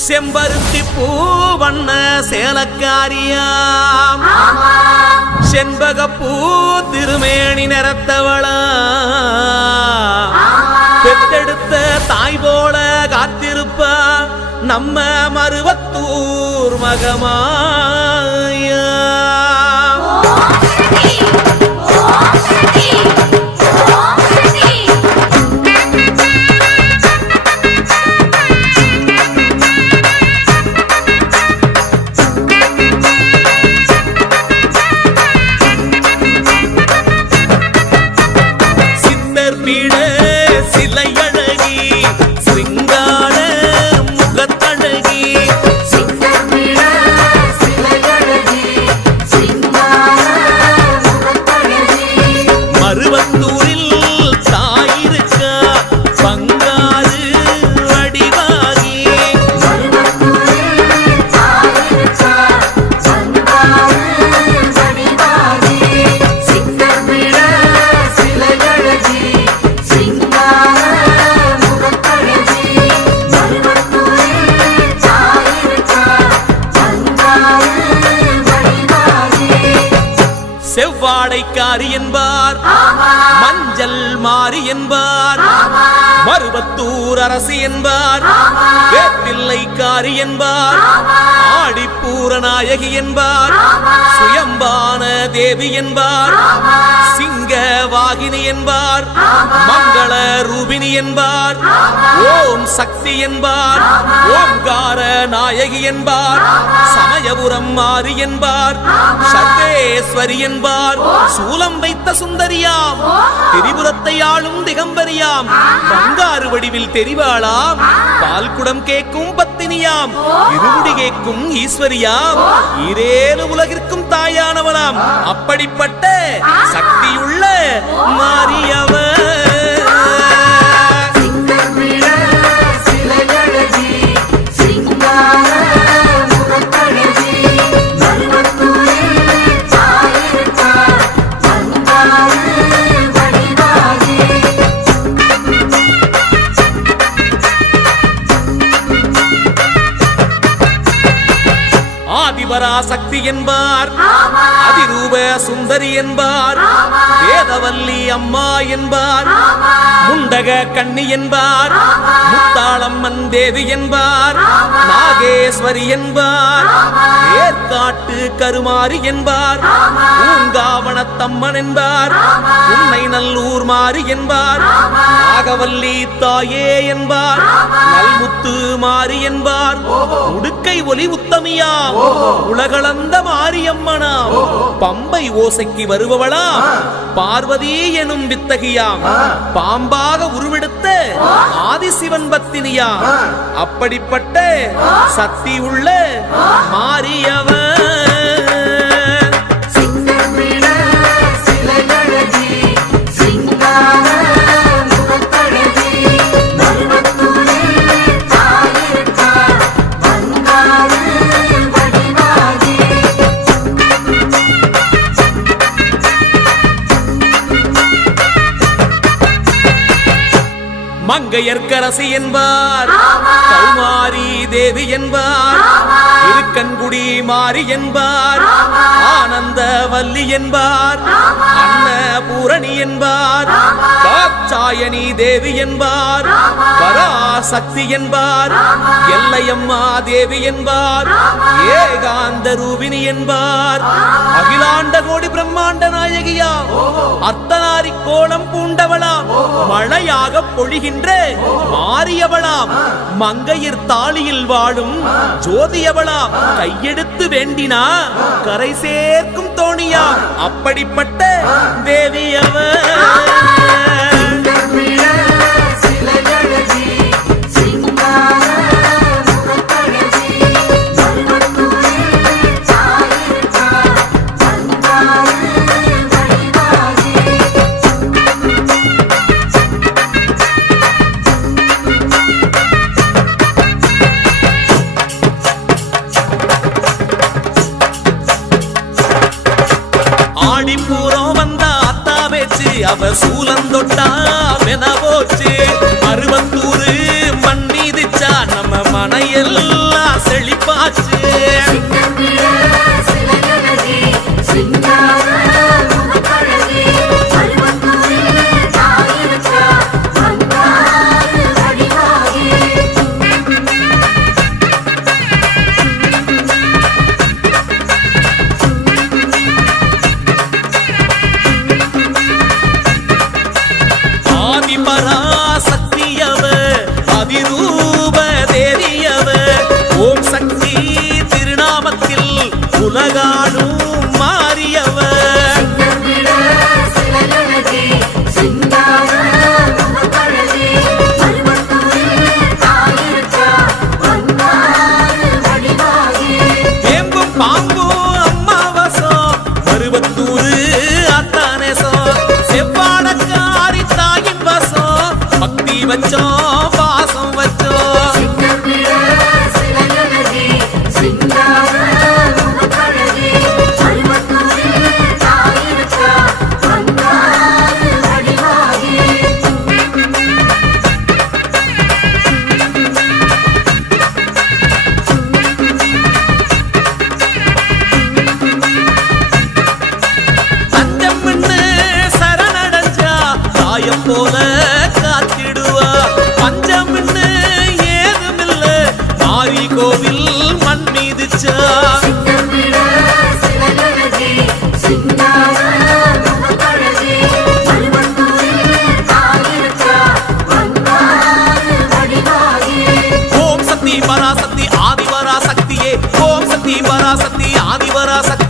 செம்பருத்தி பூ வண்ண சேலக்காரியாம் செண்பகப்பூ திருமேனி நிறத்தவளா பெத்தெடுத்த தாய் போல காத்திருப்பா நம்ம மருவத்தூர் மகமாயா. செவ்வாடைக்காரி என்பார், மஞ்சள் மாறி என்பார், மருவத்தூர் அரசி என்பார், வேப்பிள்ளைக்காரி என்பார், ஆடிப்பூர நாயகி என்பார், சுயம்பான தேவி என்பார், சிங்க வாகினி என்பார், மங்கள ரூபினி என்பார், ஓம் சக்தி என்பார், ஓம்கார நாயகி என்பார், சமயபுரம் மாறி என்பார், சர்வேஸ்வரி என்பார், சூலம் வைத்த சுந்தரியாம், திரிபுரத்தை ஆளும் திகம்பரியாம், பங்காறு வடிவில் தெரிவாளாம், பால்குடம் கேட்கும் பத்தினியாம், இருமுடி கேட்கும் ஈஸ்வரியாம், இரேழு உலகிற்கும் தாயானவளாம். அப்படிப்பட்ட சக்தியுள்ள மாரியவர் ஆதிபராசக்தி என்பார், அதிரூப சுந்தரி என்பார், வேதவல்லி அம்மா என்பார், முண்டக கண்ணி என்பார், முத்தாளம்மன் தேவி என்பார், நாகேஸ்வரி என்பார், ஏற்காட்டு கருமாரி என்பார், பூங்காவனத்தம்மன் என்பார், உன்னை நல்லூர் மாறி என்பார், நாகவல்லி தாயே என்பார், நல்முத்து மாறி என்பார், உடுக்கை ஒலி உத்தமியாம், உலகளந்த மாரியம்மனாம், பம்பை ஓசைக்கு வருபவளாம், பார்வதி எனும் வித்தகியாம், பாம்பாக உருவெடுத்த ஆதிசிவன் பத்தினியாம். அப்படிப்பட்ட சக்தி உள்ள மாரியவர் மங்கையர்க்கரசி என்பார், கௌமாரி தேவி என்பார், இருக்கன்குடி மாறி என்பார், ஆனந்த வல்லி என்பார், அன்னபூரணி என்பார், காச்சாயனி தேவி என்பார், பராசக்தி என்பார், எல்லையம்மா தேவி என்பார், ஏகாந்த ரூபினி என்பார், அகிலாண்ட கோடி பிரம்மாண்ட நாயகியா, அர்த்தநாரி கோலம் பூண்டவளாம், மழையாக பொழிகின்ற மாரியவளாம், மங்கையர் தாளியில் வாழும் ஜோதியவளாம், கையெடுத்து வேண்டினா கரை சேர்க்கும் தோணியாம். அப்படிப்பட்ட தேவியவர் அவ சூலந்தொட்டா வென போச்சு, மருவத்தூரு மண் மீதிச்சா நம்ம மனையில் ஆச்சு ஆதிபராசக்தியவ அதிரூப தேவியவ ஓம் சக்தி திருநாமத்தில் உலகாடும் மாறியவ வேம்பும் பாம்பும் அம்மாவசம் மருவத்தூரு அத்தானேசம் செவ்வாடக்காரி தாயின் வசம் பக்தி வச்சோம் பாசம் வச்சோம் போல காத்திடுவா பஞ்சமின்னு ஏதுமில்ல மாரி கோவில் மண் மீதுச்சா ஓம் சக்தி பராசக்தி ஆதிவராசக்தியே ஓம் சக்தி பராசக்தி ஆதிவராசக்தி